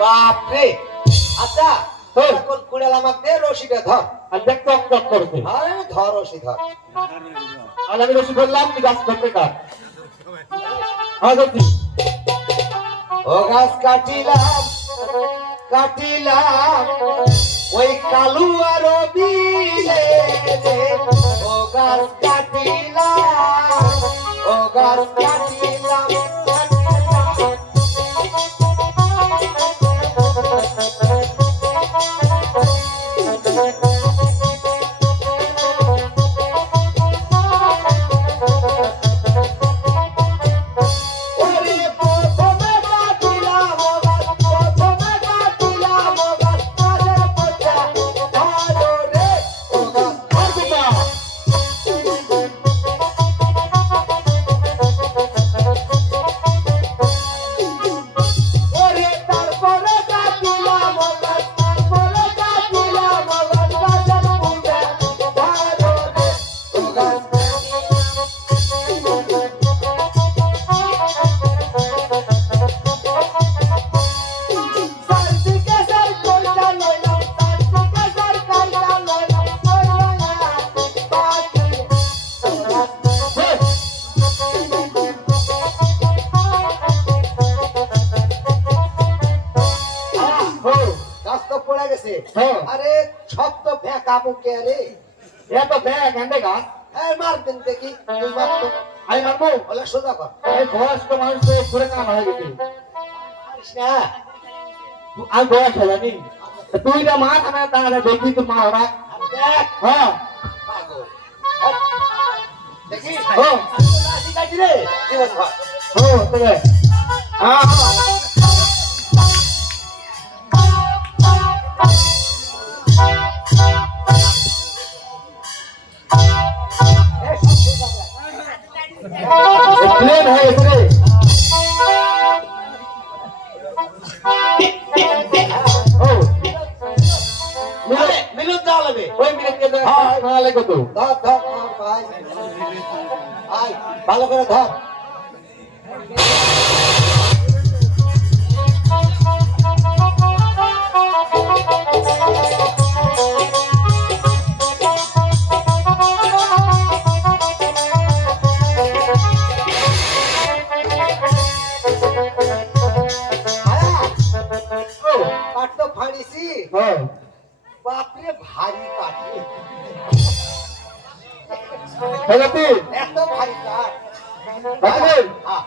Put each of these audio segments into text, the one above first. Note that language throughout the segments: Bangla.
বাপরে আচ্ছা এখন কুড়াল আমাকে দে রশিটা ধর আর দেখ টক টক করছে আরে ধর রশি ধর আর আমি রসি বললাম কি গাছ ধরতে কাট হ্যাঁ ধরছি ও গাছ কাটিলাম কাটিলাম ওই কালু আর বিলে রে ও গাছ কাটিলাম ও গাছ কাটিলাম ওরে প্রথমে কাটিলাম ও গাছ প্রথমে কাটিলাম ও গাছ কাজের পচা ধরো রে ও গাছ কাটিলাম ওরে তারপরে কাটিলাম ও গাছ তারপরে কাটিলাম ও গাছ কাজের পচা ধরো রে ও গাছ সার্থিকে সার কইতা লইলাম সার্থিকে সার কইতা লইলাম লইলাম বাকি ও গাছ তো পড়ে গেছে হ্যাঁ। আরে সব তো ফেঁকা মুখে রে এত ব্যাগ এন্ডে গাছ এই মার দিন দেখি তুই মার তো আমি মারবো বলে সোজা কর এই বয়স্ক মানুষ তো ঘুরে কাম হয়ে গেছে পারিস না আর বয়স হয়ে জানি তুই না মা খানা তাহলে দেখবি তোর মা ওরা আরে দেখ হ্যাঁ পাগল হট। দেখি ও কাটি কাটি রে জীবন ভর ও তবে হ্যাঁ এই সব সোজা কর। প্লেন হয়ে গেছে রে ও আরে মিলন যাওয়া লাগবে ওই মিনিট কে হ্যাঁ লাগে তো ধর ধর ধর ভাই ভাই ভালো করে ধর ও কাঠ তো ফাড়িছি হ্যাঁ বাপরে ভারী কাঠ রে। হলো তুই এত ভারী কাঠ বাপরে হ্যাঁ।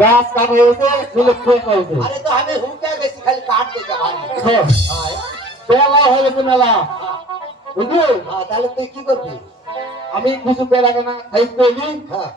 গাছ কাম হয়ে গেছে মিলে ফেক হয়ে গেছে আরে তো আমি হুঁকে গেছি খালি কাঠ দেখে ভারী হ্যাঁ হ্যাঁ, বেলা হয়ে গেছে মেলা হ্যাঁ। বুঝলি হ্যাঁ, তাহলে তুই কি করবি আমি কিছু বেলা কেনা খাইতে হ্যাঁ